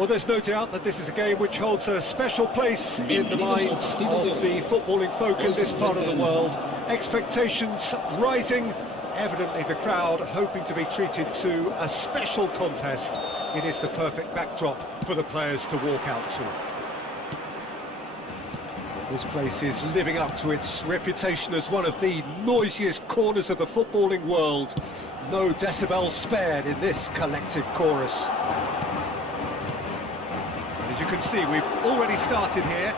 Well, there's no doubt that this is a game which holds a special place in the minds of the footballing folk in this part of the world. Expectations rising, evidently the crowd hoping to be treated to a special contest. It is the perfect backdrop for the players to walk out to. This place is living up to its reputation as one of the noisiest corners of the footballing world. No decibels spared in this collective chorus. As you can see, we've already started here.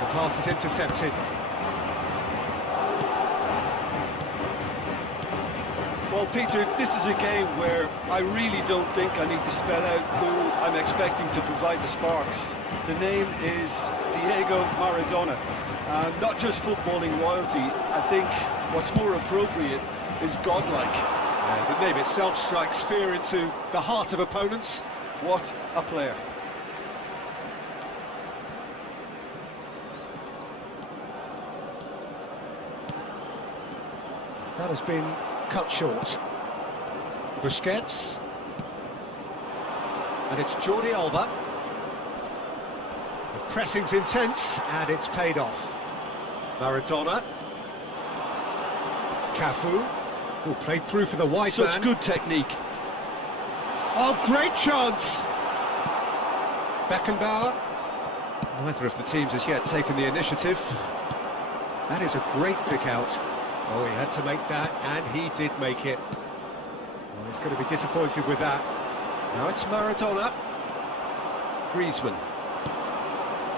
The pass is intercepted. Well, Peter, this is a game where I really don't think I need to spell out who I'm expecting to provide the sparks. The name is Diego Maradona. Not just footballing royalty, I think what's more appropriate is godlike. The name itself strikes fear into the heart of opponents. What a player. That has been cut short. Busquets. And it's Jordi Alba. The pressing's intense, and it's paid off. Maradona. Cafu, who played through for the wide man. Such good technique. Oh, great chance! Beckenbauer. Neither of the teams has yet taken the initiative. That is a great pick out. Oh, he had to make that, and he did make it. Well, he's going to be disappointed with that. Now it's Maradona. Griezmann.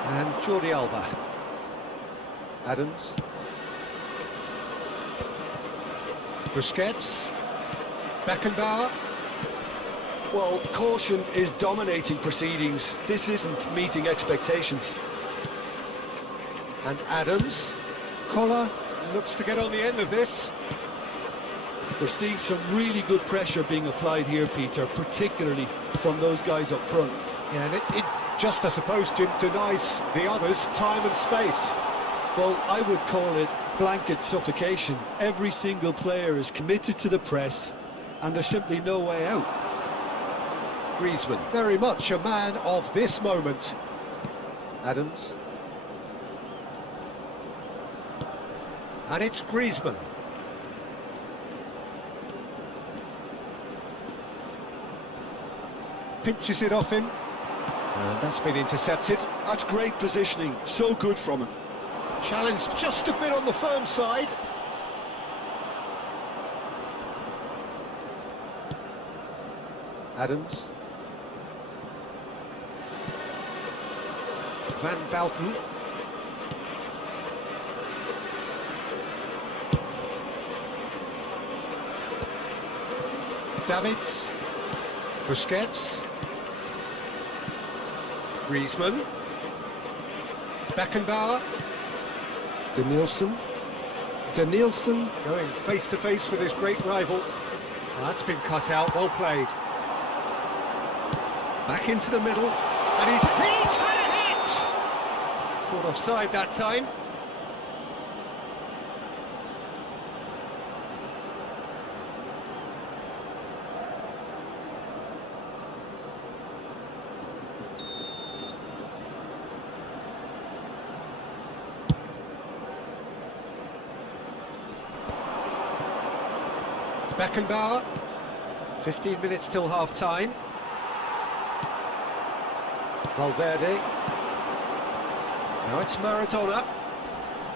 And Jordi Alba. Adams. Busquets. Beckenbauer. Well, caution is dominating proceedings. This isn't meeting expectations. And Adams. Collar looks to get on the end of this. We're seeing some really good pressure being applied here, Peter, particularly from those guys up front. Yeah, and it just, I suppose, denies the others time and space. Well, I would call it blanket suffocation. Every single player is committed to the press, and there's simply no way out. Griezmann, very much a man of this moment. Adams. And it's Griezmann. Pinches it off him. And that's been intercepted. That's great positioning, so good from him. Challenged just a bit on the firm side. Adams. Van Bouten. Davids. Busquets. Griezmann. Beckenbauer. Danielson going face to face with his great rival. Oh, that's been cut out, well played. Back into the middle, and he's had a hit! Caught offside that time. Beckenbauer, 15 minutes till half-time. Valverde. Now it's Maradona.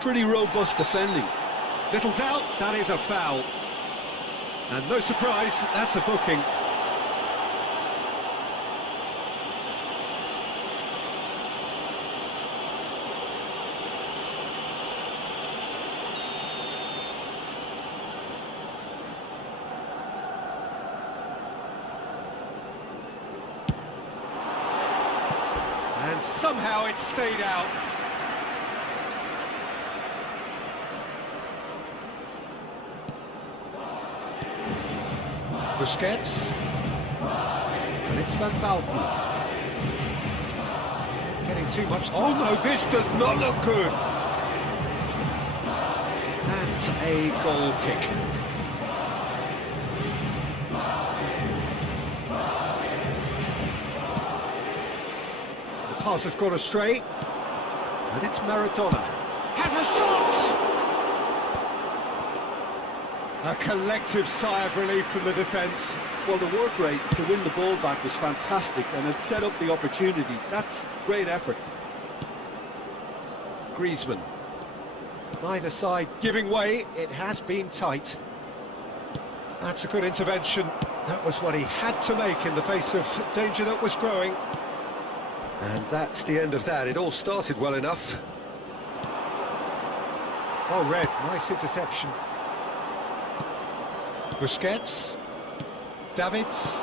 Pretty robust defending. Little doubt, that is a foul. And no surprise, that's a booking. And somehow it stayed out. Busquets. And it's Van Bouten. Getting too much. Oh no, this does not look good. And a goal kick. Pass has gone astray, and it's Maradona. Has a shot! A collective sigh of relief from the defence. Well, the work rate to win the ball back was fantastic, and it set up the opportunity. That's great effort. Griezmann. Neither side giving way. It has been tight. That's a good intervention. That was what he had to make in the face of danger that was growing. And that's the end of that. It all started well enough. Oh, red. Nice interception. Busquets. Davids.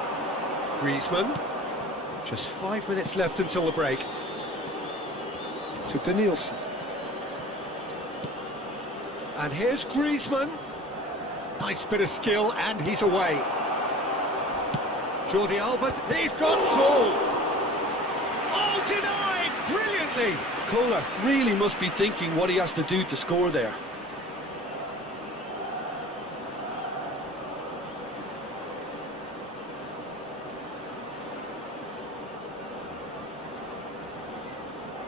Griezmann. Just 5 minutes left until the break. To Danielson. And here's Griezmann. Nice bit of skill, and he's away. Jordi Alba. He's got tall. Denied brilliantly. Kohler really must be thinking what he has to do to score there.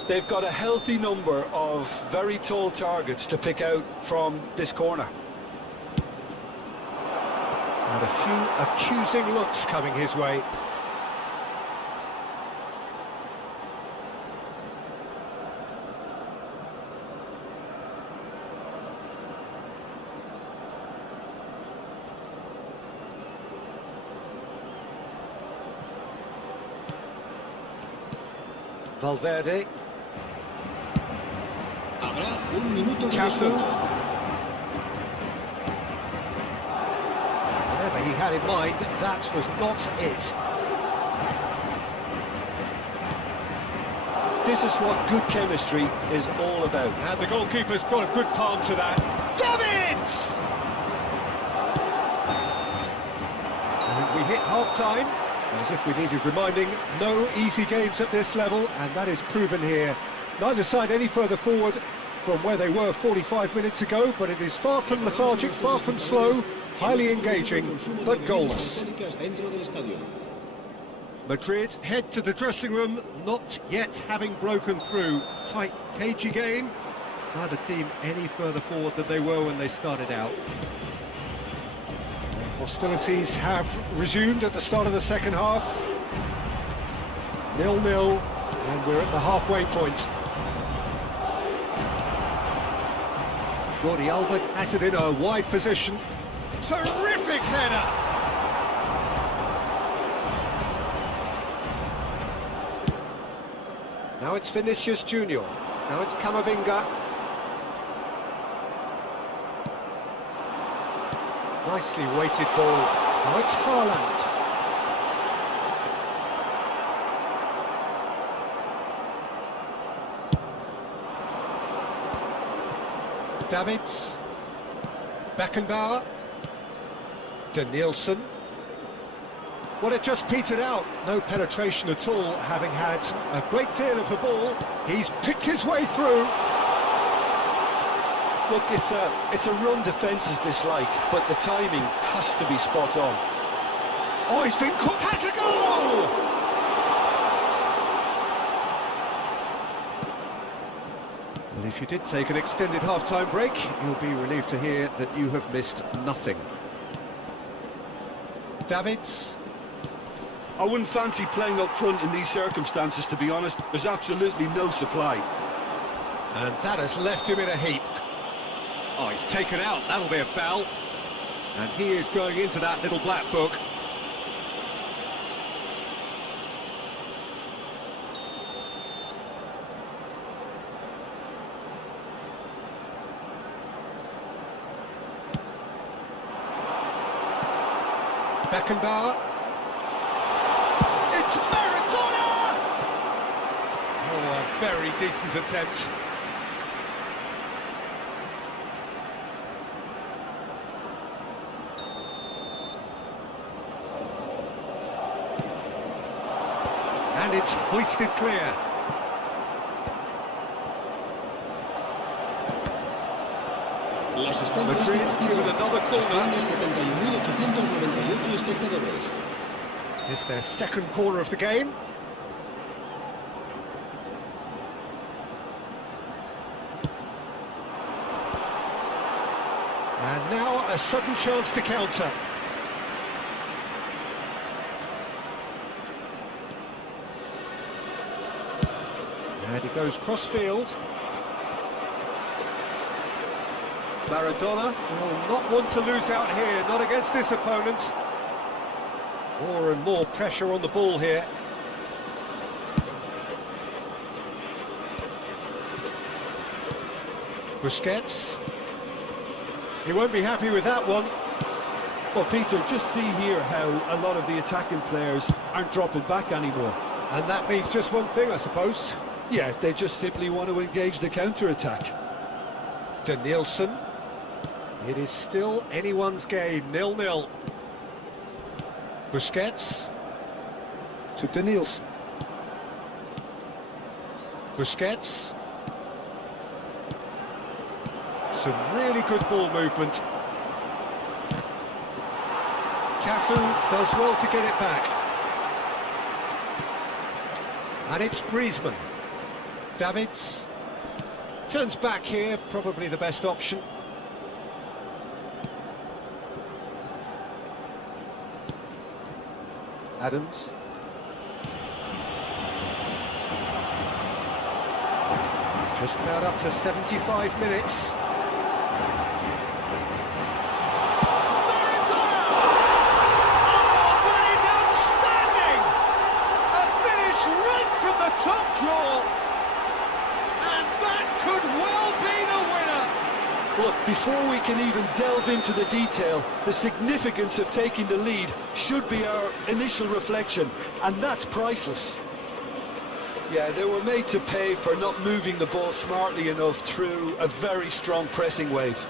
They've got a healthy number of very tall targets to pick out from this corner. And a few accusing looks coming his way. Valverde. Cafu. Whatever he had in mind, that was not it. This is what good chemistry is all about. And the goalkeeper's got a good palm to that. Davids! And we hit half-time. As if we needed reminding, no easy games at this level, and that is proven here. Neither side any further forward from where they were 45 minutes ago, but it is far from lethargic, far from slow, highly engaging, but goalless. Madrid head to the dressing room, not yet having broken through. Tight, cagey game. Neither team any further forward than they were when they started out. Hostilities have resumed at the start of the second half. 0-0, and we're at the halfway point. Jordi Alba has it in a wide position. Terrific header! Now it's Vinicius Junior. Now it's Camavinga. Nicely weighted ball. Now it's Haaland. Davids. Beckenbauer. Danielson. Well, it just petered out. No penetration at all, having had a great deal of the ball. He's picked his way through. Look, it's a run defence is this like, but the timing has to be spot on. Oh, he's been caught. Has a goal! Well, if you did take an extended half-time break, you'll be relieved to hear that you have missed nothing. Davids. I wouldn't fancy playing up front in these circumstances, to be honest. There's absolutely no supply. And that has left him in a heap. Oh, he's taken out. That'll be a foul. And he is going into that little black book. Beckenbauer. It's Maradona! Oh, a very decent attempt. And it's hoisted clear. Madrid given another corner. It's their second corner of the game. And now a sudden chance to counter. And he goes cross-field. Maradona will not want to lose out here, not against this opponent. More and more pressure on the ball here. Busquets. He won't be happy with that one. Well, Peter, just see here how a lot of the attacking players aren't dropping back anymore. And that means just one thing, I suppose. Yeah, they just simply want to engage the counter-attack. Danielson. It is still anyone's game, 0-0. Busquets. To Danielson. Busquets. Some really good ball movement. Cafu does well to get it back. And it's Griezmann. Davids turns back here, probably the best option. Adams. Just about up to 75 minutes. Top draw, and that could well be the winner. Look, before we can even delve into the detail, the significance of taking the lead should be our initial reflection, and that's priceless. Yeah, they were made to pay for not moving the ball smartly enough through a very strong pressing wave.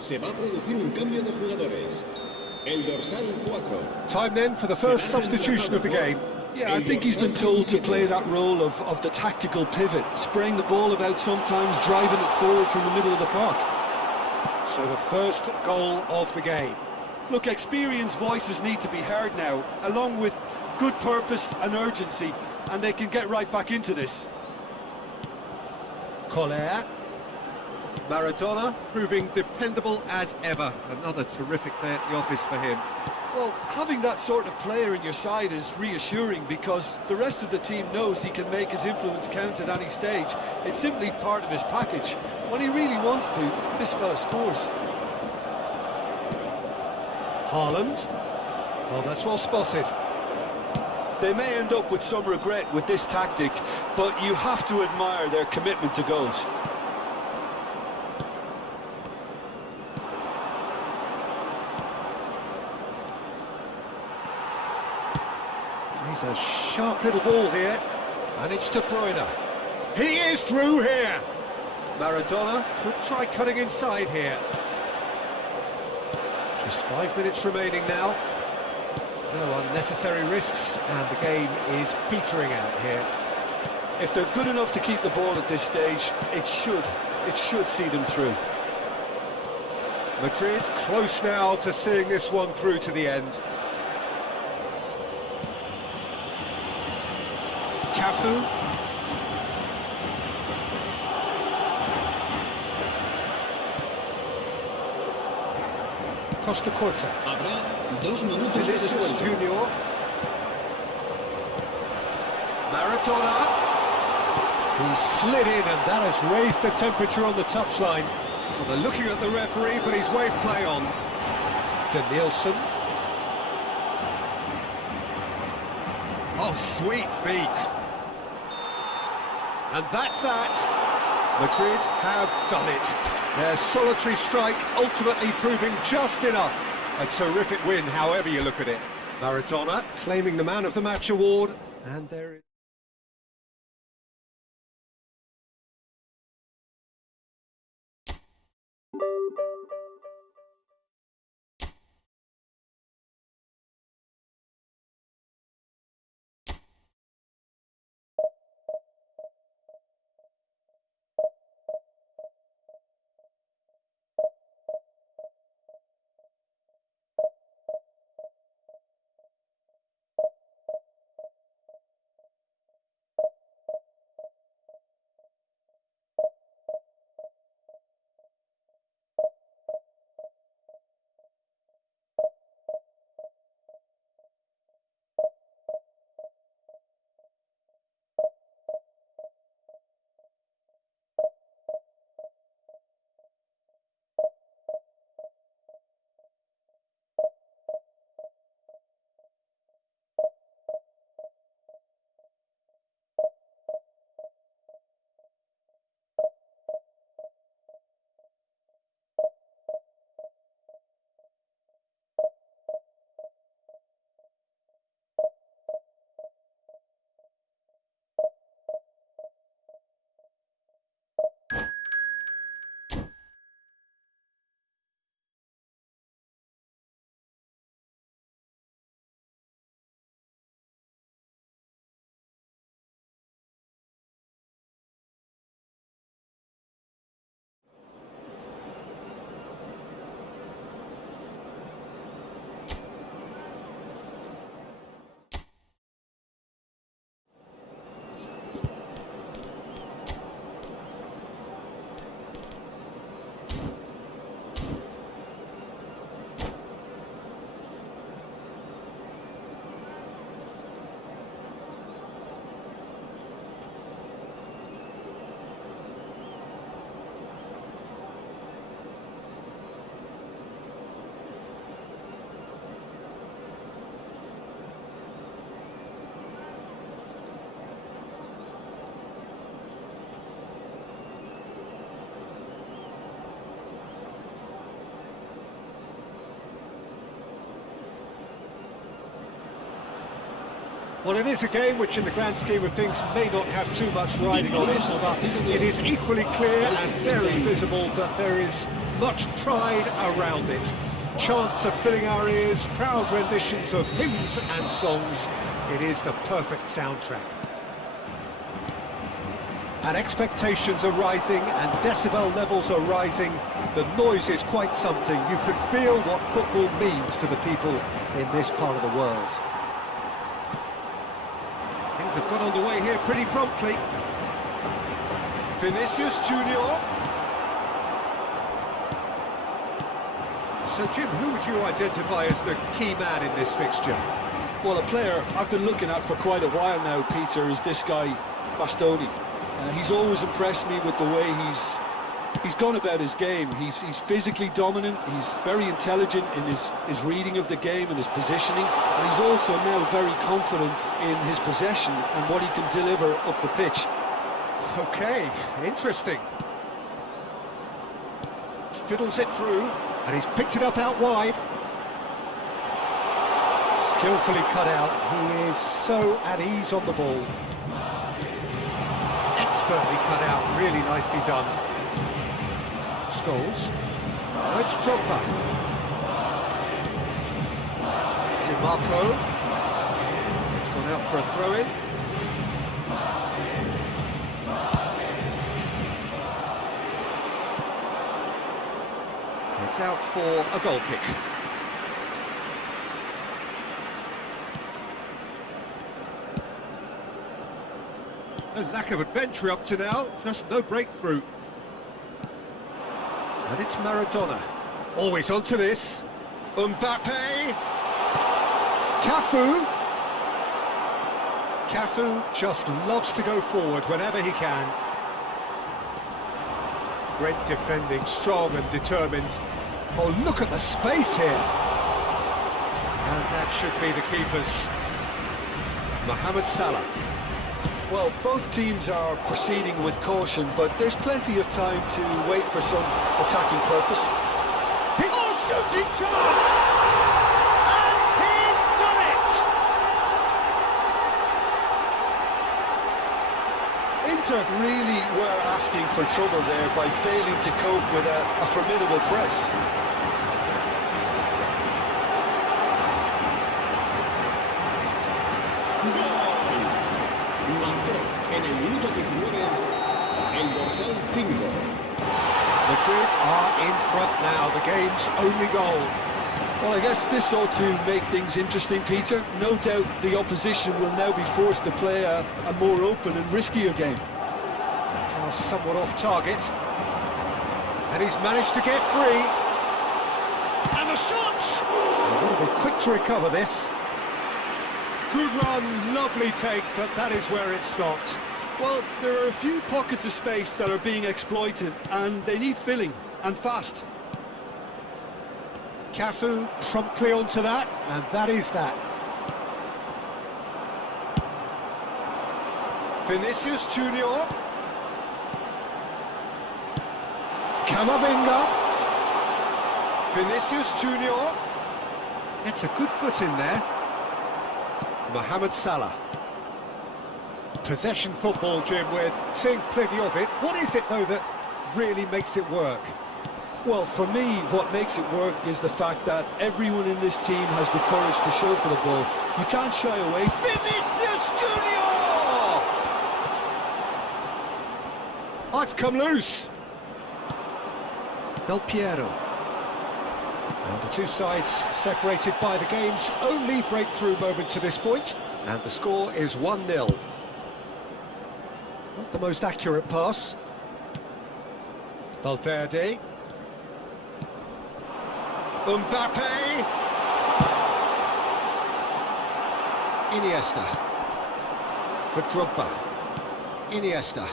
Se va a producir un cambio de jugadores. El dorsal 4. Time then for the first substitution of the game. Yeah, I think he's been told to play that role of the tactical pivot, spraying the ball about sometimes, driving it forward from the middle of the park. So the first goal of the game. Look, experienced voices need to be heard now, along with good purpose and urgency, and they can get right back into this. Collier. Maradona proving dependable as ever. Another terrific day at the office for him. Well, having that sort of player in your side is reassuring because the rest of the team knows he can make his influence count at any stage. It's simply part of his package. When he really wants to, this fella scores. Haaland. Well, that's well spotted. They may end up with some regret with this tactic, but you have to admire their commitment to goals. He's a sharp little ball here, and it's De Bruyne. He is through here. Maradona could try cutting inside here. Just 5 minutes remaining now. No unnecessary risks, and the game is petering out here. If they're good enough to keep the ball at this stage, it should see them through. Madrid close now to seeing this one through to the end. Cafu. Costa Corta. Vinicius Junior. Maradona. He slid in, and that has raised the temperature on the touchline. Well, they're looking at the referee, but he's waved play on. Danielson. Oh, sweet feet. And that's that. Madrid have done it. Their solitary strike ultimately proving just enough. A terrific win, however you look at it. Maradona claiming the Man of the Match award, and there is... Well, it is a game which in the grand scheme of things may not have too much riding on it, but it is equally clear and very visible that there is much pride around it. Chants are filling our ears, proud renditions of hymns and songs. It is the perfect soundtrack. And expectations are rising and decibel levels are rising. The noise is quite something. You can feel what football means to the people in this part of the world. Things have got underway here pretty promptly. Vinicius Junior. So Jim, who would you identify as the key man in this fixture? Well, a player I've been looking at for quite a while now, Peter, is this guy, Bastoni. He's always impressed me with the way he's gone about his game. He's physically dominant, he's very intelligent in his reading of the game and his positioning, and he's also now very confident in his possession and what he can deliver up the pitch. Okay, interesting. Fiddles it through, and he's picked it up out wide. Skillfully cut out, he is so at ease on the ball. Expertly cut out, really nicely done. Scholes. Oh, it's Drogba. DiMarco. It's gone out for a throw-in. It's out for a goal kick. A lack of adventure up to now, just no breakthrough. And it's Maradona. Always onto this. Mbappe. Cafu. Cafu just loves to go forward whenever he can. Great defending, strong and determined. Oh, look at the space here. And that should be the keepers. Mohamed Salah. Well, both teams are proceeding with caution, but there's plenty of time to wait for some attacking purpose. Oh, shooting chance! And he's done it! Inter really were asking for trouble there by failing to cope with a formidable press. En el minuto 19, el dorsal 5. Madrid are in front now, the game's only goal. Well, I guess this ought to make things interesting, Peter. No doubt the opposition will now be forced to play a more open and riskier game. Somewhat off target. And he's managed to get free. And the shot! Will be quick to recover this. Good run, lovely take, but that is where it stopped. Well, there are a few pockets of space that are being exploited, and they need filling, and fast. Cafu promptly onto that, and that is that. Vinicius Junior. Camavinga. Vinicius Junior. It's a good foot in there. Mohamed Salah. Possession football, Jim, we're seeing plenty of it. What is it, though, that really makes it work? Well, for me, what makes it work is the fact that everyone in this team has the courage to show for the ball. You can't shy away. Vinicius Junior! Oh, it's come loose. Del Piero. And the two sides separated by the game's only breakthrough moment to this point. And the score is 1-0. Not the most accurate pass. Valverde. Mbappe. Iniesta. For Drogba. Iniesta.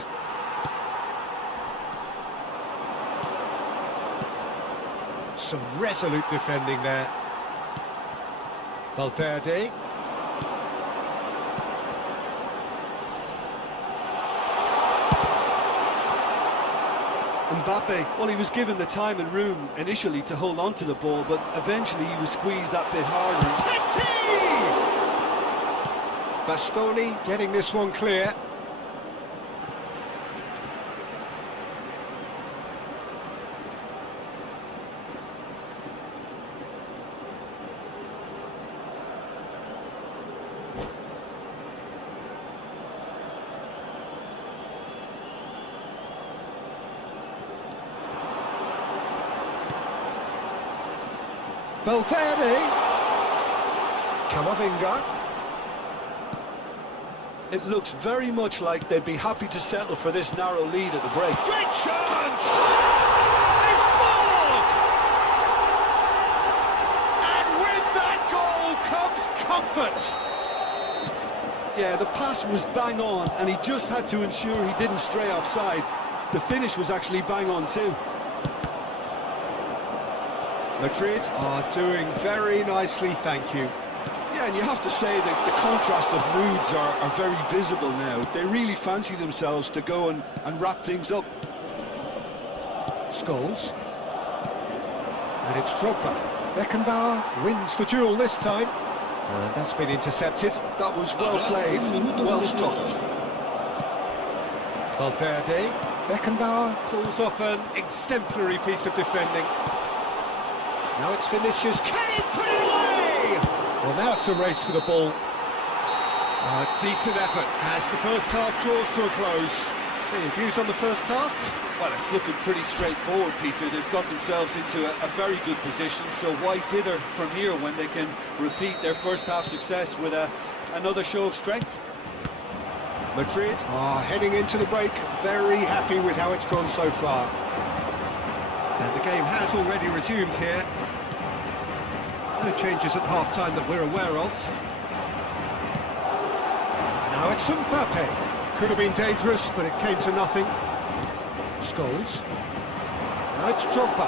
Some resolute defending there. Valverde. Mbappe, well, he was given the time and room initially to hold on to the ball, but eventually he was squeezed that bit harder. Bastoni getting this one clear. Valverde. Camavinga. It looks very much like they'd be happy to settle for this narrow lead at the break. Great chance! They've scored! And with that goal comes comfort. Yeah, the pass was bang on, and he just had to ensure he didn't stray offside. The finish was actually bang on too. Madrid are doing very nicely, thank you. Yeah, and you have to say that the contrast of moods are very visible now. They really fancy themselves to go and wrap things up. Scholes. And it's Drogba. Beckenbauer wins the duel this time. And that's been intercepted. That was well played, well stopped. Valverde. Beckenbauer pulls off an exemplary piece of defending. Now it's Vinicius. Can he put it away? Well, now it's a race for the ball. A decent effort as the first half draws to a close. Any views on the first half? Well, it's looking pretty straightforward, Peter. They've got themselves into a very good position, so why dither from here when they can repeat their first half success with another show of strength? Madrid are heading into the break, very happy with how it's gone so far. And the game has already resumed here. No changes at half-time that we're aware of. Now it's Mbappe. Could have been dangerous, but it came to nothing. Scholes. Now it's Drogba.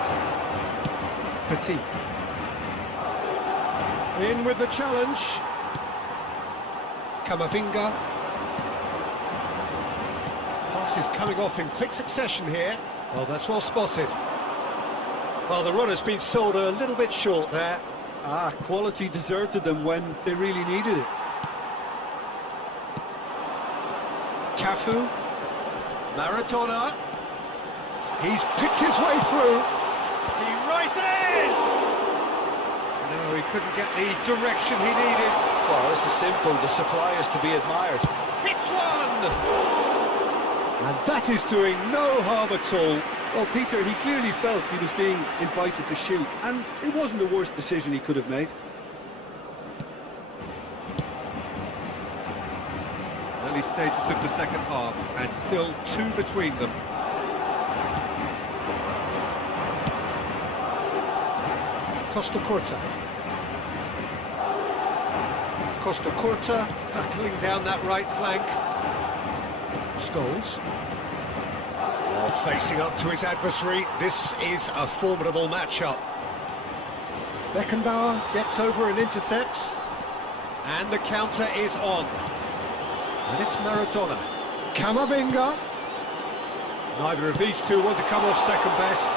Petit. In with the challenge. Camavinga. Passes coming off in quick succession here. Well, that's well spotted. Well, the runner's been sold a little bit short there. Quality deserted them when they really needed it. Cafu. Maradona. He's picked his way through. He rises! No, he couldn't get the direction he needed. Well, this is simple. The supply is to be admired. Hits one! And that is doing no harm at all. Well, Peter, he clearly felt he was being invited to shoot, and it wasn't the worst decision he could have made. Early stages of the second half, and still two between them. Costa Curta. Costa Curta hurtling down that right flank. Scholes. Facing up to his adversary, this is a formidable matchup. Beckenbauer gets over and intercepts. And the counter is on. And it's Maradona. Camavinga. Neither of these two want to come off second best.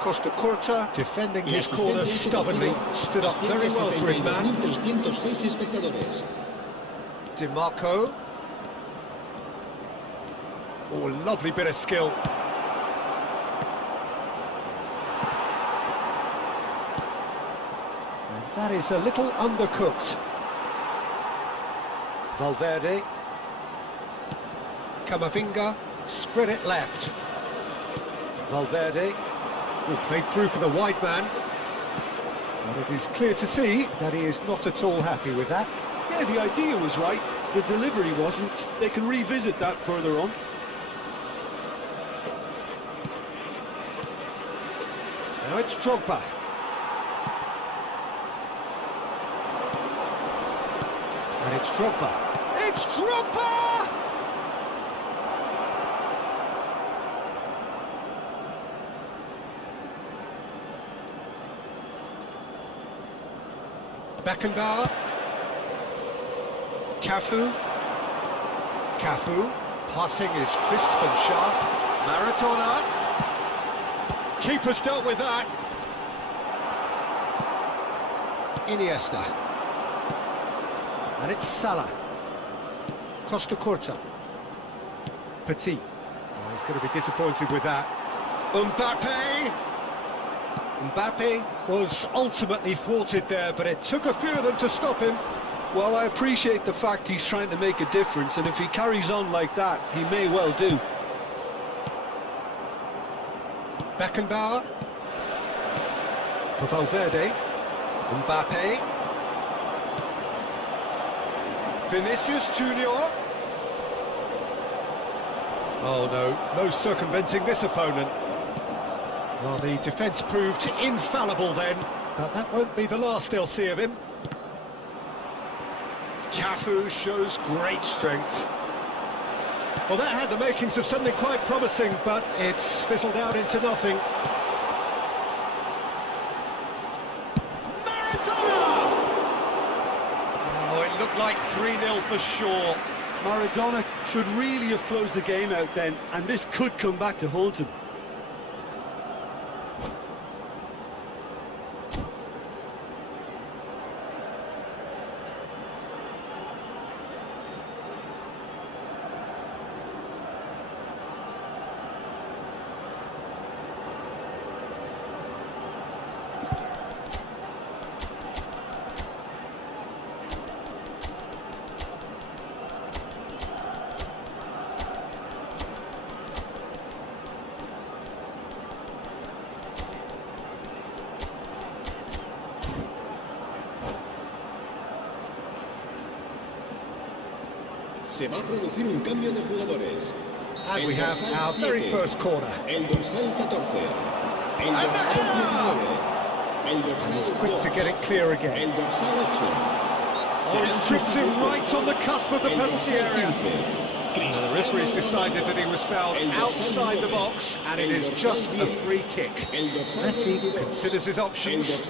Costa Curta defending his corner stubbornly. Stood up very well to his man. Di Marco. Oh, lovely bit of skill. And that is a little undercooked. Valverde. Camavinga. Spread it left. Valverde. Well, played through for the wide man. But it is clear to see that he is not at all happy with that. Yeah, the idea was right. The delivery wasn't. They can revisit that further on. Now it's Drogba. And it's Drogba. It's Drogba! Beckenbauer. Cafu. Passing is crisp and sharp. Maradona. Keeper's dealt with that. Iniesta. And it's Salah. Costa Curta. Petit. Oh, he's going to be disappointed with that. Mbappe was ultimately thwarted there, but it took a few of them to stop him. Well, I appreciate the fact he's trying to make a difference, and if he carries on like that, he may well do. Beckenbauer. For Valverde. Mbappe. Vinicius Junior. Oh no circumventing this opponent. Well, the defence proved infallible then, but that won't be the last they'll see of him. Cafu shows great strength. Well, that had the makings of something quite promising, but it's fizzled out into nothing. Maradona! Oh, it looked like 3-0 for sure. Maradona should really have closed the game out then, and this could come back to haunt him. Se va a producir un cambio de jugadores. And we have our very first corner. El dorsal 14. El dorsal 19. El dorsal And he's quick to get it clear again. El dorsal 8. Oh, he's tripped him right on the cusp of the penalty area. The referee's decided that he was fouled outside the box, and it is just a free kick. Messi considers his options.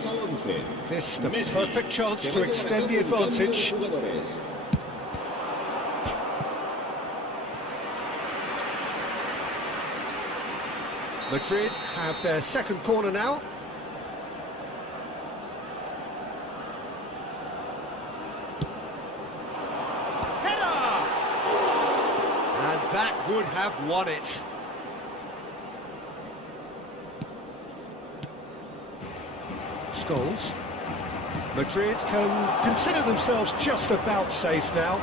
This the perfect chance to extend the advantage. Madrid have their second corner now. Header! And that would have won it. Scholes. Madrid can consider themselves just about safe now.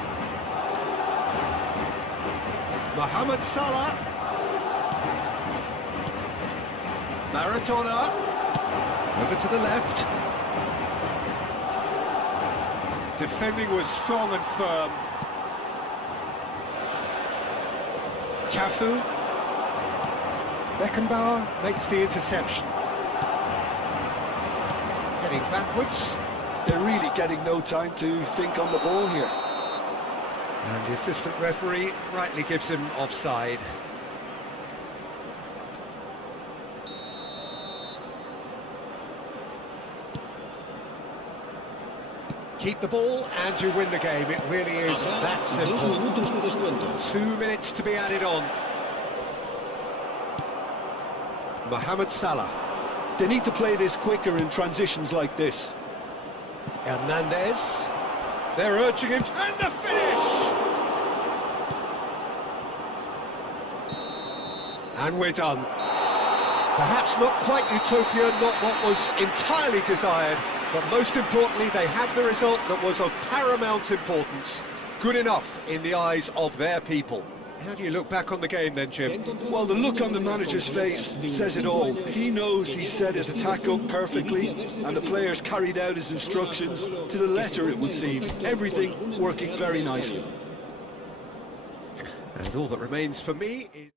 Mohamed Salah. Maradona, over to the left. Defending was strong and firm. Cafu. Beckenbauer makes the interception. Heading backwards. They're really getting no time to think on the ball here. And the assistant referee rightly gives him offside. Keep the ball and you win the game. It really is that simple. 2 minutes to be added on. Mohamed Salah. They need to play this quicker in transitions like this. Hernandez. They're urging him to... And the finish! And we're done. Perhaps not quite utopia, not what was entirely desired, but most importantly, they had the result that was of paramount importance. Good enough in the eyes of their people. How do you look back on the game then, Jim? Well, the look on the manager's face says it all. He knows he set his attack up perfectly, and the players carried out his instructions to the letter, it would seem. Everything working very nicely. And all that remains for me is...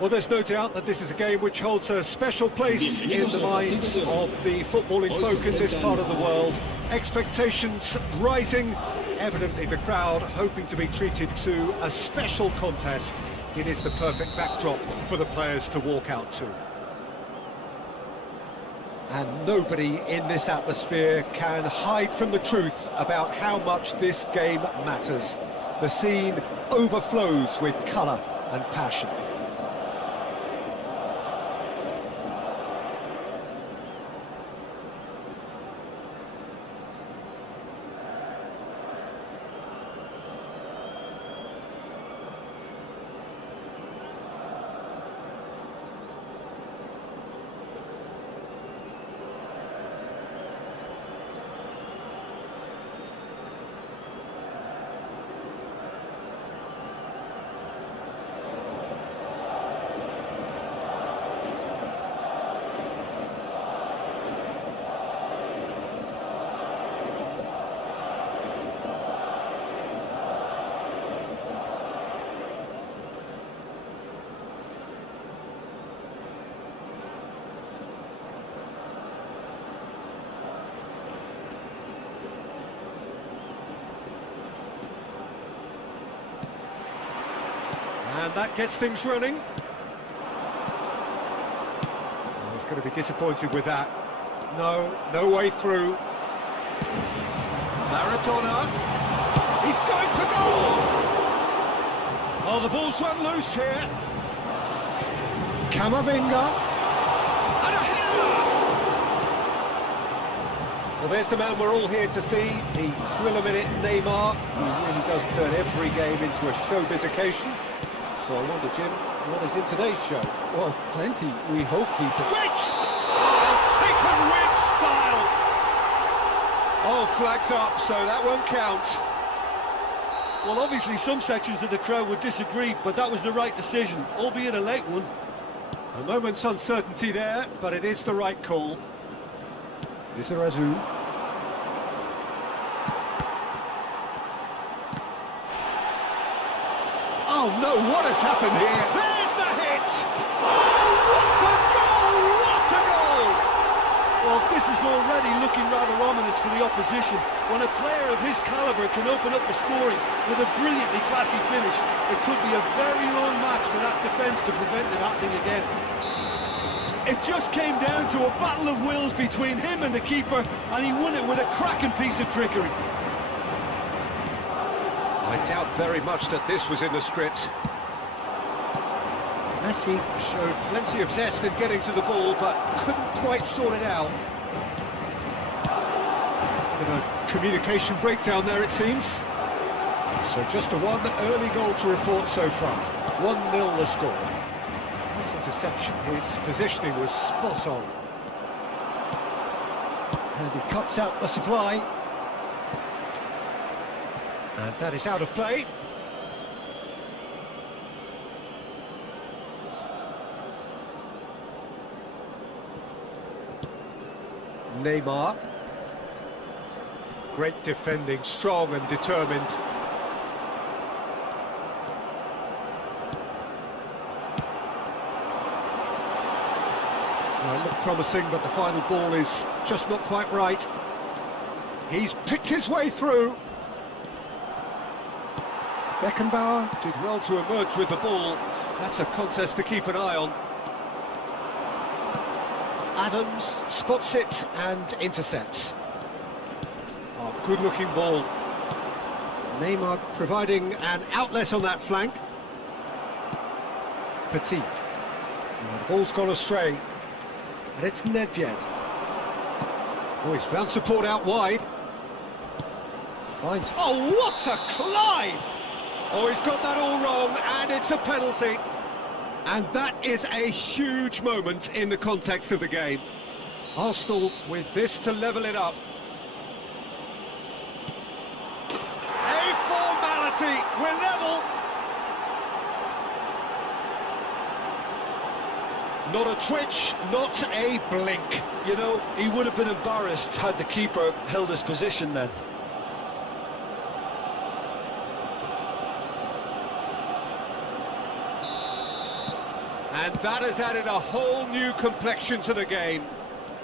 Well, there's no doubt that this is a game which holds a special place in the minds of the footballing folk in this part of the world. Expectations rising, evidently the crowd hoping to be treated to a special contest. It is the perfect backdrop for the players to walk out to. And nobody in this atmosphere can hide from the truth about how much this game matters. The scene overflows with colour and passion. And that gets things running. Oh, he's going to be disappointed with that. No way through. Maradona. He's going for goal! Oh, the ball's run loose here. Camavinga. And a header! Well, there's the man we're all here to see, the thriller-minute Neymar. He really does turn every game into a showbiz occasion. So I wonder, Jim, what is in today's show? Well, plenty, we hope, Peter. Great! Oh, taken with style! Oh, flags up, so that won't count. Well, obviously some sections of the crowd would disagree, but that was the right decision, albeit a late one. A moment's uncertainty there, but it is the right call. Lizarazu. Oh no, what has happened here? There's the hit! Oh, what a goal! What a goal! Well, this is already looking rather ominous for the opposition. When a player of his calibre can open up the scoring with a brilliantly classy finish, it could be a very long match for that defence to prevent it happening again. It just came down to a battle of wills between him and the keeper, and he won it with a cracking piece of trickery. I doubt very much that this was in the script. Messi showed plenty of zest in getting to the ball, but couldn't quite sort it out. Bit of a communication breakdown there, it seems. So just the one early goal to report so far. 1-0 the score. This interception, his positioning was spot on. And he cuts out the supply. And that is out of play. Neymar. Great defending, strong and determined. Well, it looked promising, but the final ball is just not quite right. He's picked his way through. Beckenbauer did well to emerge with the ball. That's a contest to keep an eye on. Adams spots it and intercepts. Oh, good-looking ball. Neymar providing an outlet on that flank. Petit. Oh, the ball's gone astray. And it's Nedved. Oh, he's found support out wide. Finds... Oh, what a climb! Oh, he's got that all wrong, and it's a penalty. And that is a huge moment in the context of the game. Arsenal with this to level it up. A formality, we're level. Not a twitch, not a blink. You know, he would have been embarrassed had the keeper held his position then. And that has added a whole new complexion to the game.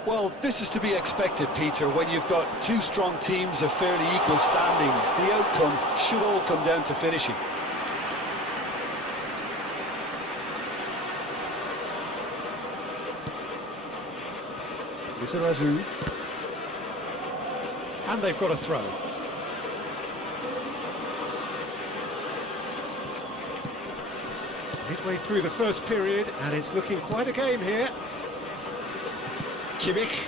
Well, this is to be expected, Peter, when you've got two strong teams of fairly equal standing. The outcome should all come down to finishing. Lizarazu. And they've got a throw. Midway through the first period, and it's looking quite a game here. Kimmich.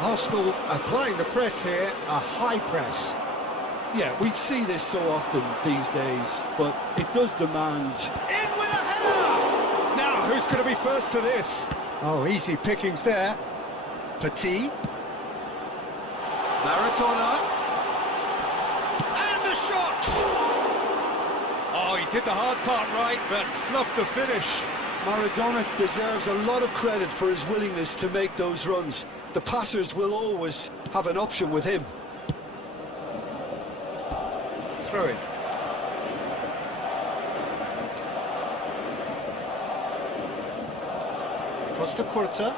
Arsenal applying the press here, a high press. Yeah, we see this so often these days, but it does demand... In with a header! Now, who's going to be first to this? Oh, easy pickings there. Petit. Maradona. And the shot! Oh, he did the hard part right, but fluffed the finish. Maradona deserves a lot of credit for his willingness to make those runs. The passers will always have an option with him. Throw in. Costa Curta.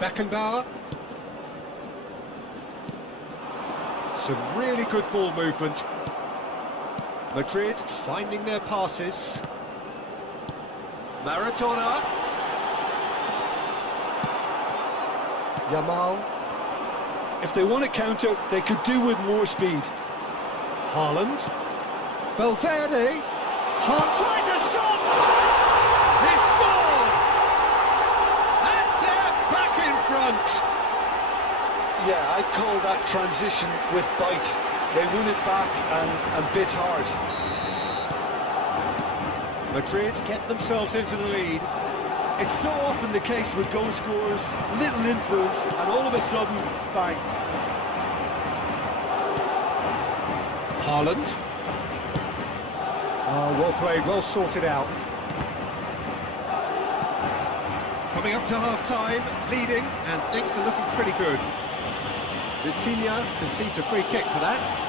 Beckenbauer. Some really good ball movement. Madrid finding their passes. Maradona. Yamal. If they want to counter, they could do with more speed. Haaland. Valverde. Haaland tries a shot! He scored! And they're back in front. Yeah, I'd call that transition with bite. They won it back and bit hard. Madrid get themselves into the lead. It's so often the case with goal scorers, little influence, and all of a sudden, bang. Haaland. Oh, well played, well sorted out. Coming up to half-time, leading, and things are looking pretty good. Vitinha concedes a free kick for that.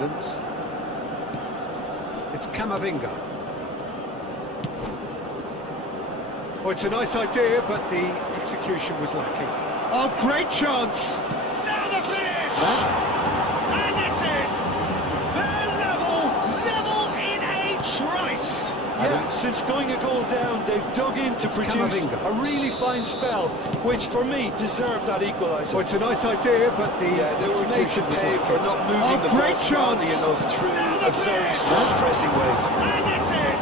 guidance. It's Camavinga. Oh, it's a nice idea, but the execution was lacking. Oh, great chance! Now the finish! And it's in! They're level in a trice! Yeah, since going a goal down, they've dug in to produce a really fine spell, which for me deserved that equaliser. Oh, it's a nice idea, but the they were made to pay for not moving the ball strongly enough through a very strong pressing wave. And it's in!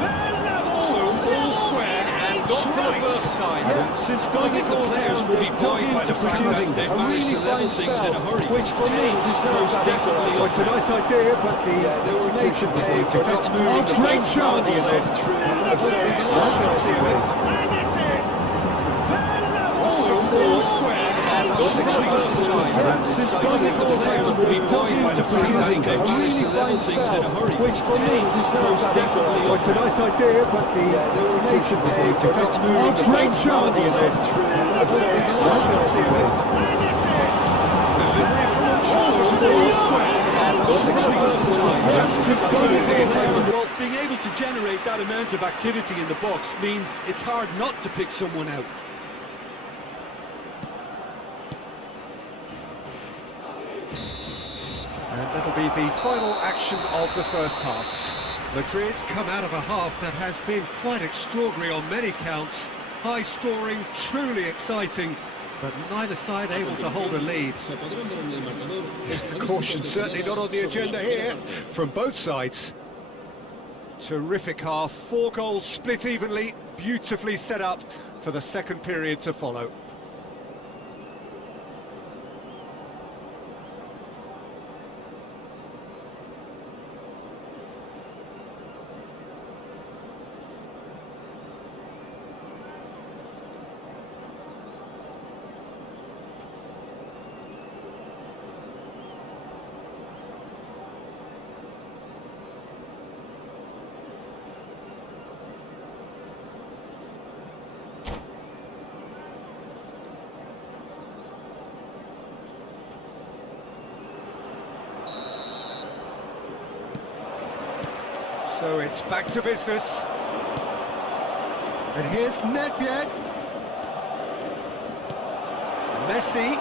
They're level! So all square and not for the first time. Yeah, since going a goal down, they've dug in to produce a really fine spell, which for me deserves that equaliser. Oh, it's a nice idea, but they were made to pay for not moving the ball strongly enough through a very strong pressing wave. And it's in! They're level! So all square and not for the first time. Since going a goal down, they've dug in to produce a really fine spell, which for me deserves that equaliser. Oh, it's a nice idea, but they were made to pay for not moving the ball strongly enough through a very strong pressing wave. delivery from all square and not for the first time. Well, being able to generate that amount of activity in the box means it's hard not to pick someone out. And that'll be the final action of the first half. Madrid come out of a half that has been quite extraordinary on many counts. High scoring, truly exciting, but neither side able to hold a lead. Caution certainly not on the agenda here from both sides. Terrific half, 4 goals split evenly, beautifully set up for the second period to follow. So it's back to business. And here's Nedved. Messi.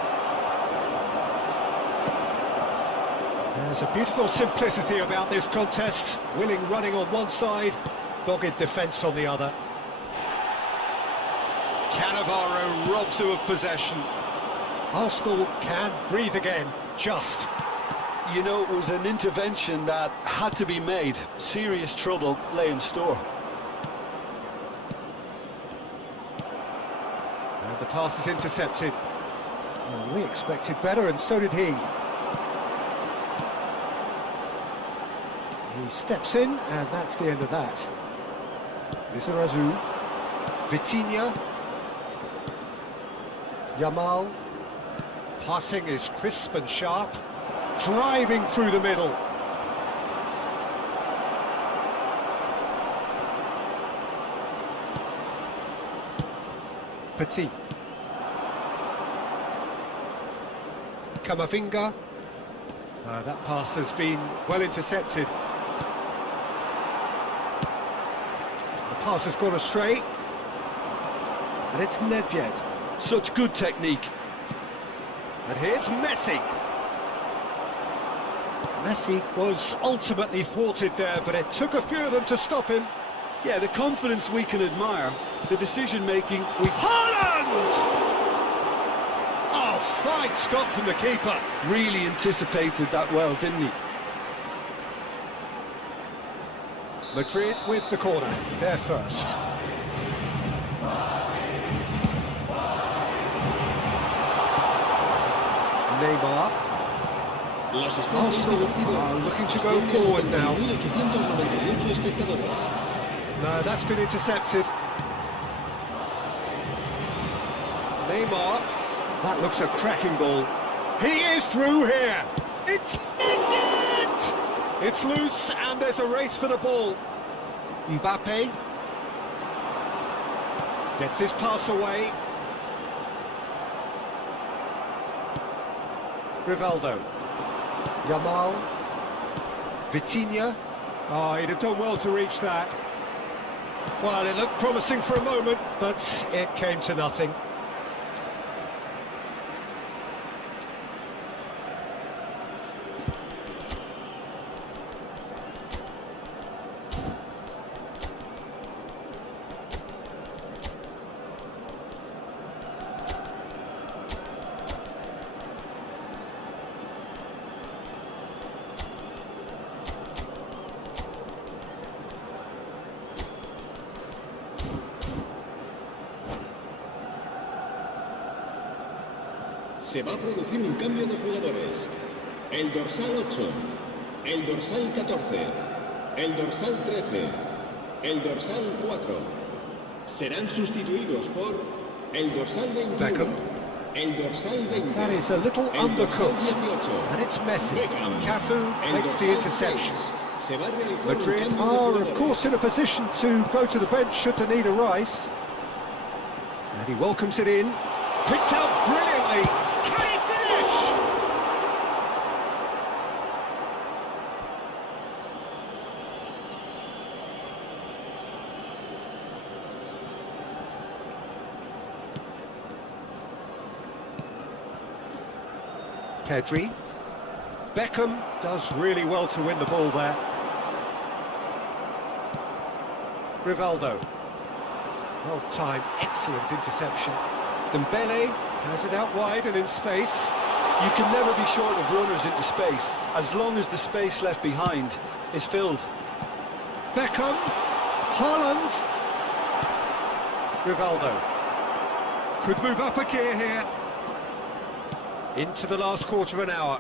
There's a beautiful simplicity about this contest. Willing running on one side, dogged defence on the other. Cannavaro robs him of possession. Arsenal can breathe again, just. You know, it was an intervention that had to be made. Serious trouble lay in store. And the pass is intercepted. Well, we expected better, and so did he. He steps in, and that's the end of that. Lizarazu. Vitinha. Yamal. Passing is crisp and sharp. Driving through the middle. Petit. Camavinga. That pass has been well intercepted. The pass has gone astray. And it's Nedved. Such good technique. And here's Messi. Messi was ultimately thwarted there, but it took a few of them to stop him. Yeah, the confidence we can admire, the decision-making we... Haaland! Oh, fine stop from the keeper. Really anticipated that well, didn't he? Madrid with the corner, they're first. Neymar. Arsenal are looking to go forward now. No, that's been intercepted. Neymar. That looks a cracking ball. He is through here. It's in it! It's loose and there's a race for the ball. Mbappe gets his pass away. Rivaldo. Yamal. Vitinha. Oh, he'd have done well to reach that. Well, it looked promising for a moment, but it came to nothing. Se va a producir un cambio de jugadores. El dorsal 8, el dorsal 14, el dorsal 13, el dorsal 4. Serán sustituidos por el dorsal 21, Beckham. el dorsal 20. That is a little el dorsal undercooked, 18, and it's messy. Beckham. Cafu El makes the dorsal interception. 6. Se va a realizar un Madrid cambio de are, of jugadores. course, in a position to go to the bench should the need arise. And he welcomes it in. Picked out brilliantly. Can he finish? Pedri. Beckham does really well to win the ball there. Rivaldo. Well timed, excellent interception. Dembele has it out wide and in space. You can never be short of runners into space, as long as the space left behind is filled. Beckham. Haaland. Rivaldo. Could move up a gear here. Into the last quarter of an hour.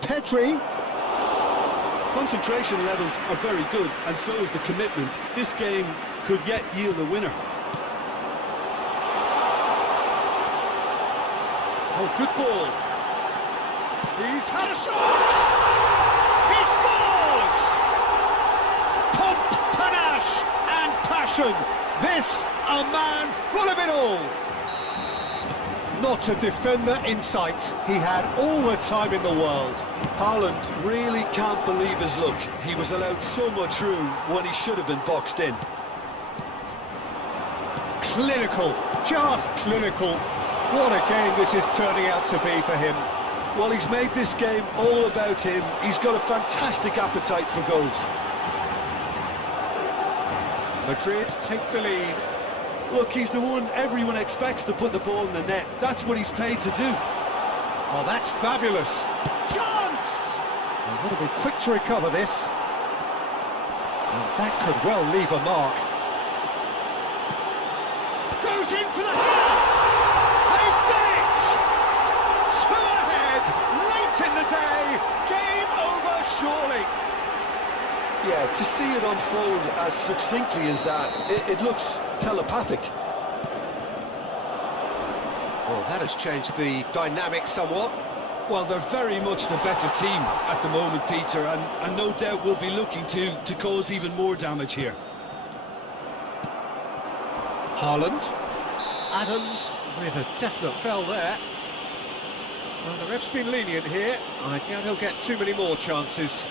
Pedri. Concentration levels are very good, and so is the commitment. This game could yet yield a winner. Oh, good ball. He's had a shot! He scores! Pomp, panache and passion. This, a man full of it all. Not a defender in sight. He had all the time in the world. Haaland really can't believe his luck. He was allowed so much room when he should have been boxed in. Clinical, just clinical. What a game this is turning out to be for him. Well, he's made this game all about him. He's got a fantastic appetite for goals. Madrid take the lead. Look, he's the one everyone expects to put the ball in the net. That's what he's paid to do. Oh, that's fabulous. Chance! And will be quick to recover this. And that could well leave a mark. Goes in for the header! They've done it! Two ahead, late in the day. Game over, surely. Yeah, to see it unfold as succinctly as that, it looks telepathic. Well, that has changed the dynamic somewhat. Well, they're very much the better team at the moment, Peter, and no doubt will be looking to cause even more damage here. Haaland. Adams with a definite foul there. Well, the ref's been lenient here. I doubt he'll get too many more chances.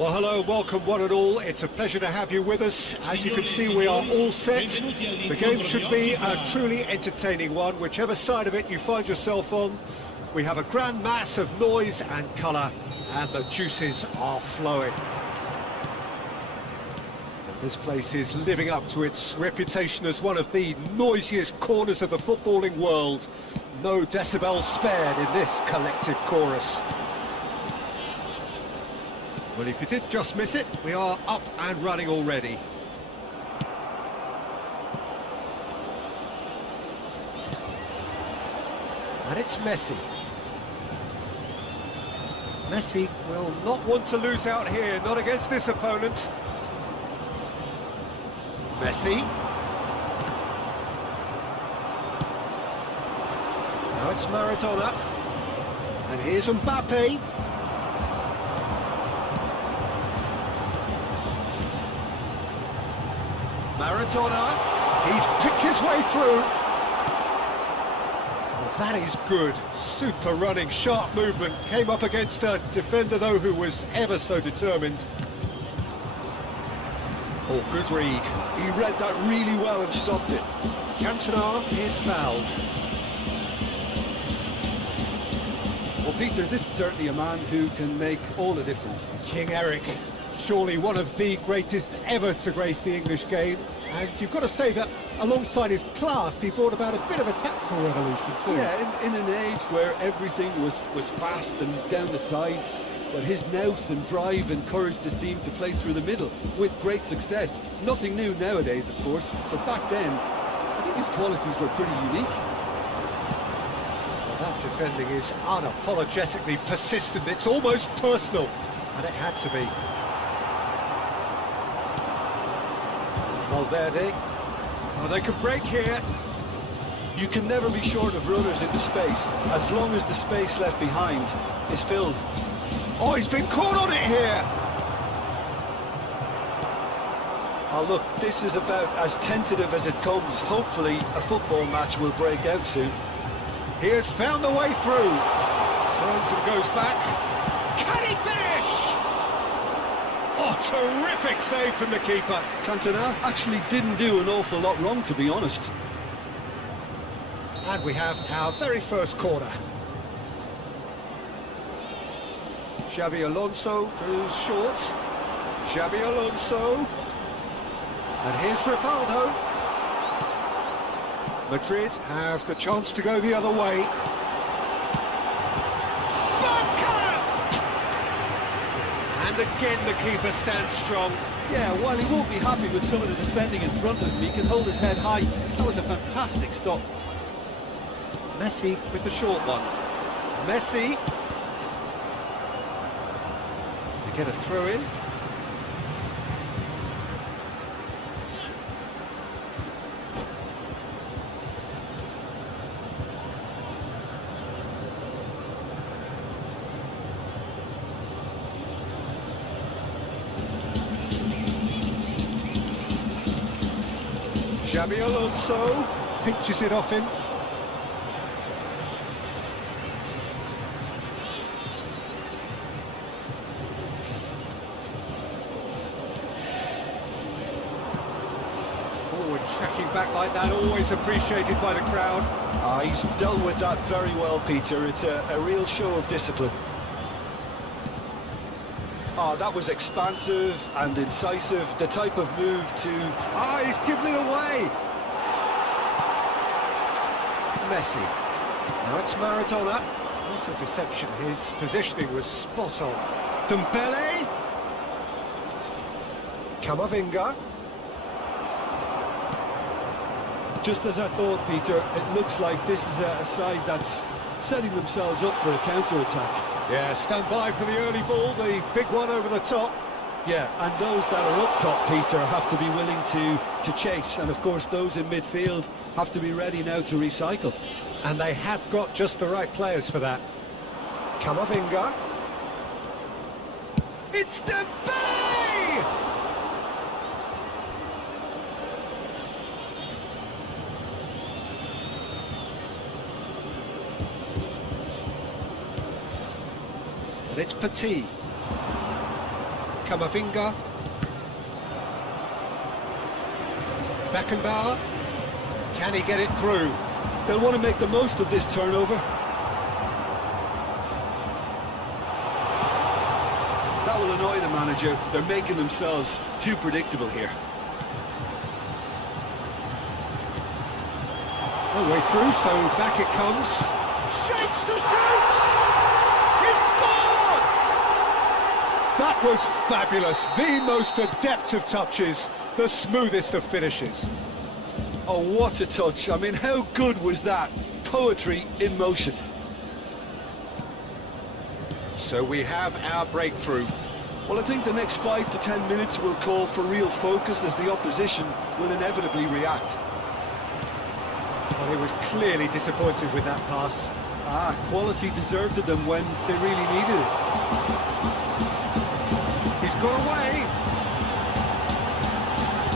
Well, hello, welcome one and all. It's a pleasure to have you with us. As you can see, we are all set. The game should be a truly entertaining one, whichever side of it you find yourself on. We have a grand mass of noise and colour, and the juices are flowing. And this place is living up to its reputation as one of the noisiest corners of the footballing world. No decibels spared in this collective chorus. Well, if you did just miss it, we are up and running already. And it's Messi. Messi will not want to lose out here, not against this opponent. Messi. Now it's Maradona. And here's Mbappe. Maradona, he's picked his way through. Well, that is good. Super running, sharp movement. Came up against a defender, though, who was ever so determined. Oh, good read. He read that really well and stopped it. Cantona is fouled. Well, Peter, this is certainly a man who can make all the difference. King Eric, surely one of the greatest ever to grace the English game. And you've got to say that alongside his class, he brought about a bit of a tactical revolution too. Yeah, in an age where everything was fast and down the sides, but his nous and drive encouraged his team to play through the middle with great success. Nothing new nowadays, of course, but back then, I think his qualities were pretty unique. Well, that defending is unapologetically persistent. It's almost personal, and it had to be. Valverde. Oh, they could break here. You can never be short of runners into space, as long as the space left behind is filled. Oh, he's been caught on it here. Oh, look, this is about as tentative as it comes. Hopefully, a football match will break out soon. He has found the way through. Turns and goes back. Can he finish? Oh, terrific save from the keeper. Cantona actually didn't do an awful lot wrong, to be honest. And we have our very first corner. Xabi Alonso goes short. Xabi Alonso. And here's Rivaldo. Madrid have the chance to go the other way. And again the keeper stands strong. Yeah, while he won't be happy with some of the defending in front of him, he can hold his head high. That was a fantastic stop. Messi with the short one. Messi. They get a throw in. Xabi Alonso pinches it off him. Forward tracking back like that, always appreciated by the crowd. He's dealt with that very well, Peter. It's a real show of discipline. That was expansive and incisive, the type of move to... He's given it away! Messi. Now it's Maradona. Also deception, his positioning was spot on. Dembele. Camavinga. Just as I thought, Peter, it looks like this is a side that's setting themselves up for a counter-attack. Yeah, stand by for the early ball, the big one over the top. Yeah, and those that are up top, Peter, have to be willing to chase. And, of course, those in midfield have to be ready now to recycle. And they have got just the right players for that. Camavinga. It's Dembele! And it's Petit. Kamavinga. Beckenbauer. Can he get it through? They'll want to make the most of this turnover. That will annoy the manager. They're making themselves too predictable here. No way through, so back it comes. Shapes to shoot! He's scored! That was fabulous. The most adept of touches, the smoothest of finishes. Oh, what a touch. I mean, how good was that? Poetry in motion. So we have our breakthrough. Well, I think the next 5 to 10 minutes will call for real focus as the opposition will inevitably react. Well, he was clearly disappointed with that pass. Quality deserted them when they really needed it. He's got away.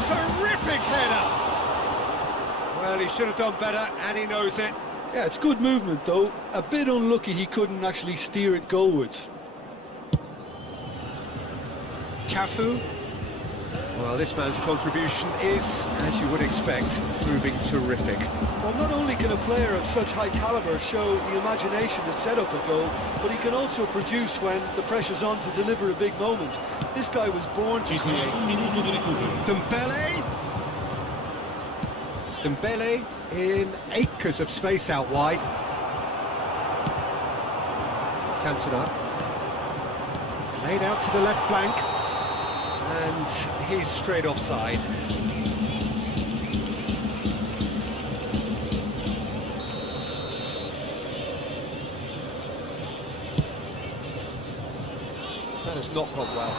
Terrific header. Well, he should have done better, and he knows it. Yeah, it's good movement, though. A bit unlucky he couldn't actually steer it goalwards. Cafu. Well, this man's contribution is, as you would expect, proving terrific. Well, not only can a player of such high calibre show the imagination to set up a goal, but he can also produce when the pressure's on to deliver a big moment. This guy was born to create. Dembele. Dembele in acres of space out wide. Cantona. Played out to the left flank. And he's straight offside. That has not gone well.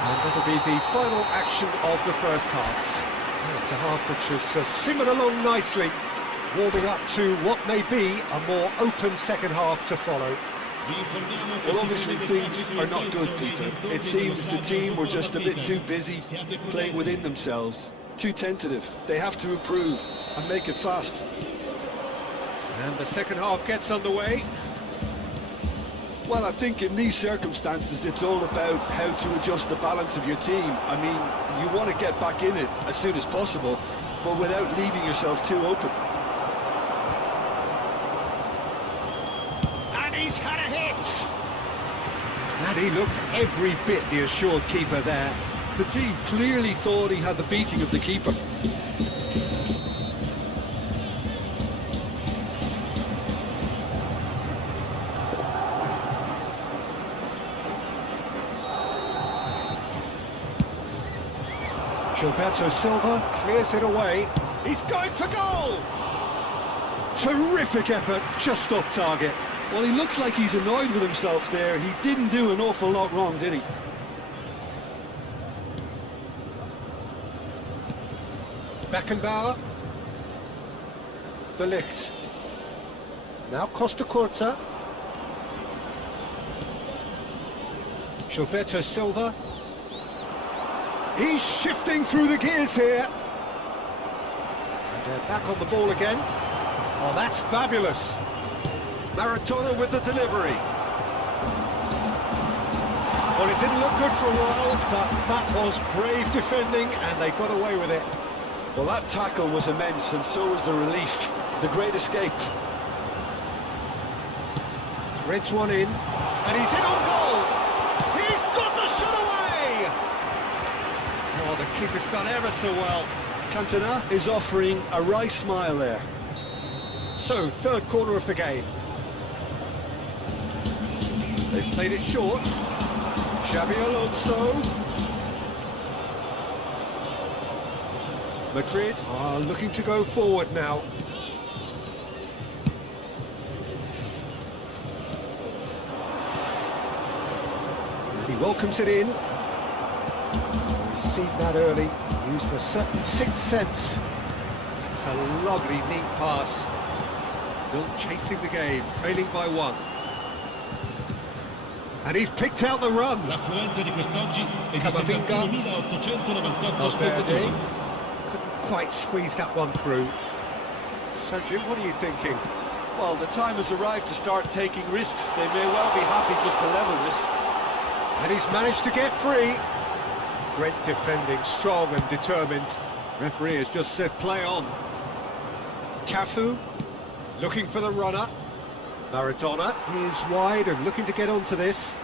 And that'll be the final action of the first half. It's a half which has simmered along nicely, warming up to what may be a more open second half to follow. Well, obviously things are not good, Peter. It seems the team were just a bit too busy playing within themselves, too tentative. They have to improve and make it fast. And the second half gets underway. Well, I think in these circumstances it's all about how to adjust the balance of your team. I mean, you want to get back in it as soon as possible, but without leaving yourself too open. He's had a hit! And he looked every bit the assured keeper there. Petit clearly thought he had the beating of the keeper. Gilberto Silva clears it away. He's going for goal! Terrific effort, just off target. Well, he looks like he's annoyed with himself there. He didn't do an awful lot wrong, did he? Beckenbauer. De Ligt. Now Costa Curta. Gilberto Silva. He's shifting through the gears here. And they're back on the ball again. Oh, that's fabulous. Maradona with the delivery. Well, it didn't look good for a while, but that was brave defending, and they got away with it. Well, that tackle was immense, and so was the relief. The great escape. Threads one in, and he's in on goal! He's got the shot away! Oh, the keeper's done ever so well. Cantona is offering a wry smile there. So, third corner of the game. They've played it short. Xabi Alonso. Madrid are looking to go forward now. And he welcomes it in. He's seen that early, used a certain sixth sense. It's a lovely, neat pass. Still chasing the game, trailing by one. And he's picked out the run. Kamavinga. Valverde. Couldn't quite squeeze that one through. So, Jim, what are you thinking? Well, the time has arrived to start taking risks. They may well be happy just to level this. And he's managed to get free. Great defending, strong and determined. Referee has just said play on. Cafu, looking for the runner. Maradona is wide and looking to get onto this.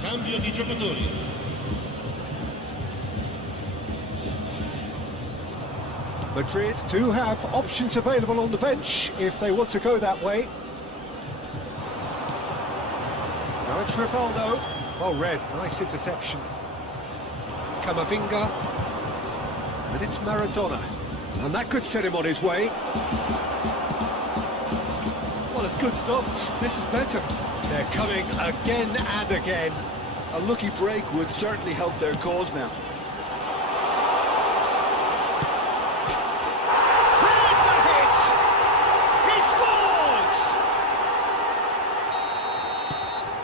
Cambio di giocatori. Madrid do have options available on the bench if they want to go that way. Now it's Rivaldo. Well read, nice interception. Camavinga. And it's Maradona. And that could set him on his way. Well, it's good stuff. This is better. They're coming again and again. A lucky break would certainly help their cause now. Here's the hit! He scores!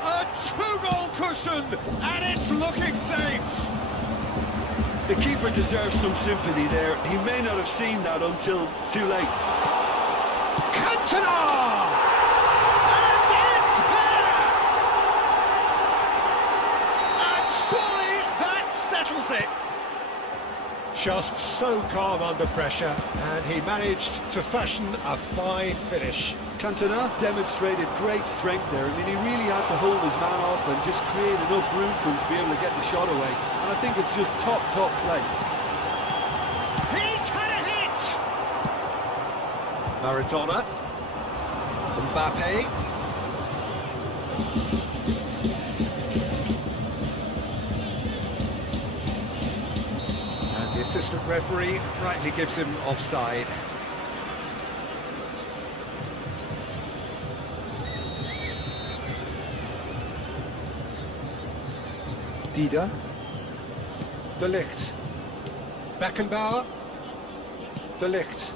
A two-goal cushion, and it's looking safe. The keeper deserves some sympathy there. He may not have seen that until too late. KAPTA! And it's there! And surely that settles it. Just so calm under pressure, and he managed to fashion a fine finish. Cantona demonstrated great strength there. I mean, he really had to hold his man off and just create enough room for him to be able to get the shot away. And I think it's just top play. He's had a hit! Maradona. Mbappe. And the assistant referee rightly gives him offside. Dida. De Ligt. Beckenbauer. De Ligt.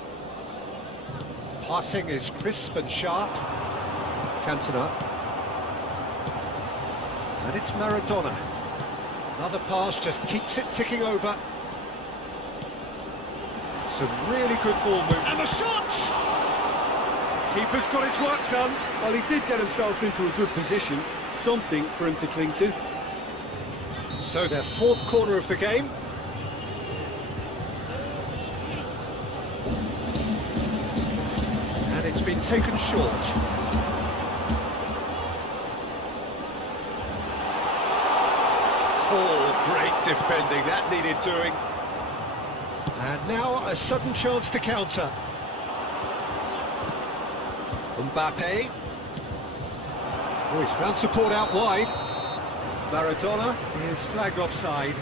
Passing is crisp and sharp. Cantona. And it's Maradona. Another pass just keeps it ticking over. Some really good ball movement. And the shot! Keeper's got his work done. Well, he did get himself into a good position. Something for him to cling to. So their fourth corner of the game. And it's been taken short. Oh, great defending, that needed doing. And now a sudden chance to counter. Mbappe. Oh, he's found support out wide. Maradona is flagged offside.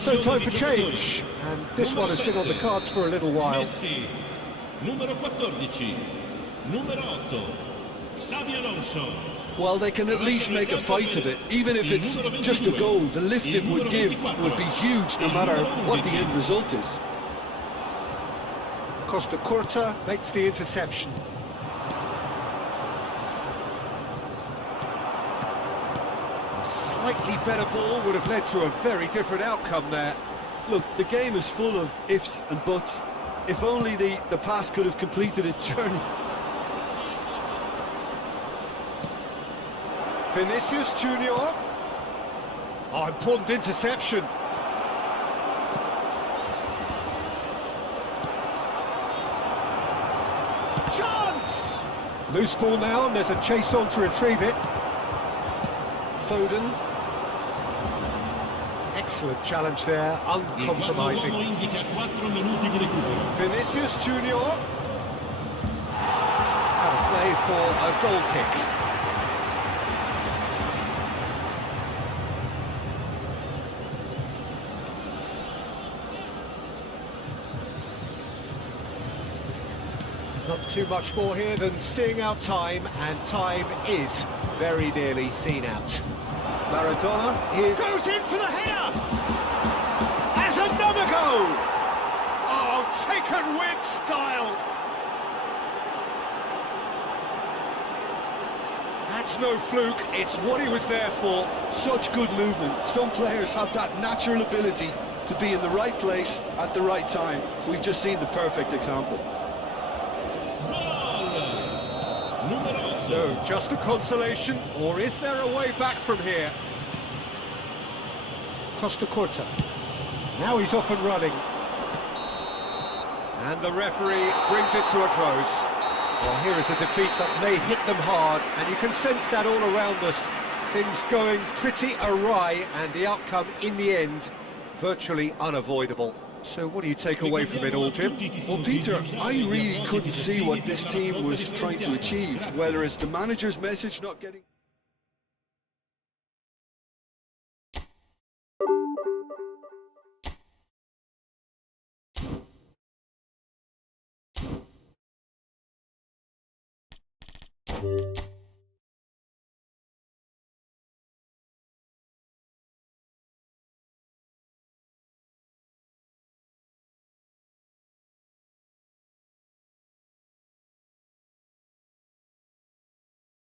So time for change, and this one has been on the cards for a little while. Messi, numero 14, numero 8, Xabi Alonso. Well, they can at least make a fight of it. Even if it's just a goal, the lift it would give would be huge no matter what the end result is. Costa Curta makes the interception. A slightly better ball would have led to a very different outcome there. Look, the game is full of ifs and buts. If only the pass could have completed its journey. Vinicius Junior. Oh, important interception. Chance! Loose ball now, and there's a chase on to retrieve it. Foden. Excellent challenge there, uncompromising. Vinicius Junior. Out of play for a goal kick. Not too much more here than seeing out time, and time is very nearly seen out. Maradona. He goes in for the header! Has another go! Oh, taken with style! That's no fluke, it's what he was there for. Such good movement. Some players have that natural ability to be in the right place at the right time. We've just seen the perfect example. So, just a consolation, or is there a way back from here? Costa Corta. Now he's off and running. And the referee brings it to a close. Well, here is a defeat that may hit them hard, and you can sense that all around us. Things going pretty awry, and the outcome in the end, virtually unavoidable. So what do you take away from it all, Jim? Well, Peter, I really couldn't see what this team was trying to achieve, whether it's the manager's message not getting...